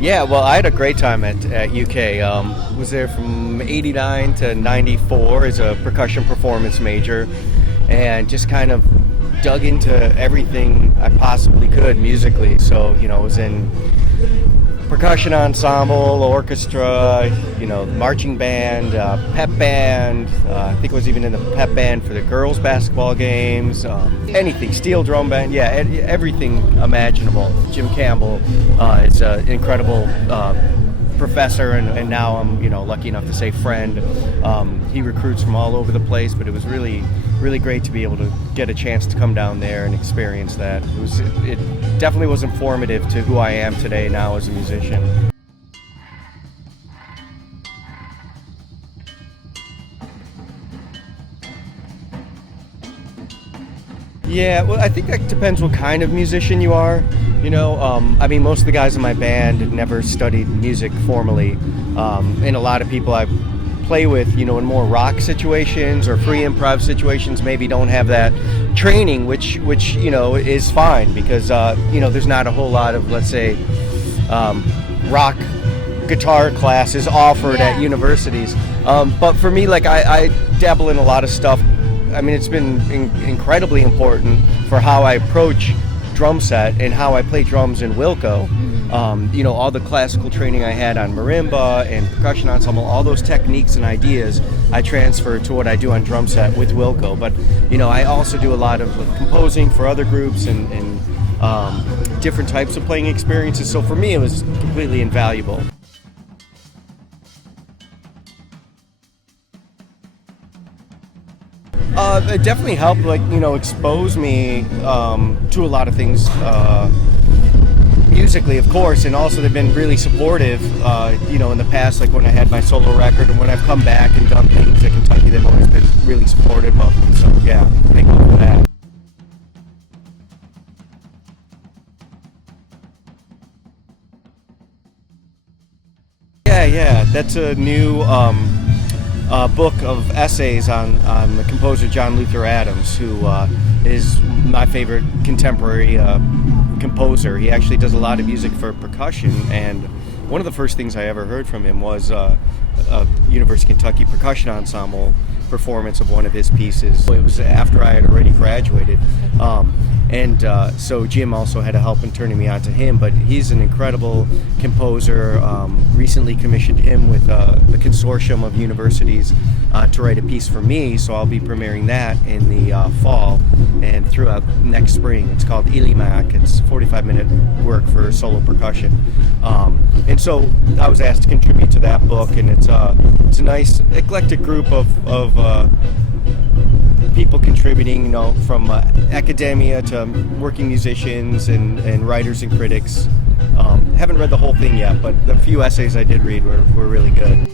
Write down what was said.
Yeah, well, I had a great time at UK. Was there from '89 to '94 as a percussion performance major, and just kind of dug into everything I possibly could musically. So, I was in percussion ensemble, orchestra, marching band, pep band. I think I was even in the pep band for the girls' basketball games. Anything, steel drum band, yeah, everything imaginable. Jim Campbell is an incredible professor, and now I'm lucky enough to say friend. He recruits from all over the place, but it was really great to be able to get a chance to come down there and experience that. It definitely was informative to who I am today now as a musician. Yeah, well, I think that depends what kind of musician you are. Most of the guys in my band never studied music formally, and a lot of people I play with, in more rock situations or free improv situations, maybe don't have that training, which is fine because there's not a whole lot of, let's say, rock guitar classes offered at universities. But for me, I dabble in a lot of stuff. It's been incredibly important for how I approach drum set and how I play drums in Wilco. All the classical training I had on marimba and percussion ensemble, all those techniques and ideas I transfer to what I do on drum set with Wilco. But, I also do a lot of composing for other groups and different types of playing experiences. So for me, it was completely invaluable. It definitely helped, expose me to a lot of things musically, of course, and also they've been really supportive, in the past, like when I had my solo record and when I've come back and done things at Kentucky, they've always been really supportive of me, so yeah, thank you for that. Yeah, that's a new book of essays on the composer John Luther Adams, who is my favorite contemporary composer. He actually does a lot of music for percussion, and one of the first things I ever heard from him was a University of Kentucky percussion ensemble performance of one of his pieces. It was after I had already graduated, so Jim also had to help in turning me on to him, but he's an incredible composer. Recently commissioned him with the consortium of universities to write a piece for me, so I'll be premiering that in the fall and throughout next spring. It's called Ilimak. It's 45-minute work for solo percussion, and so I was asked to contribute to that book, and it's a nice eclectic group of people contributing, from academia to working musicians and writers and critics. Haven't read the whole thing yet, but the few essays I did read were really good.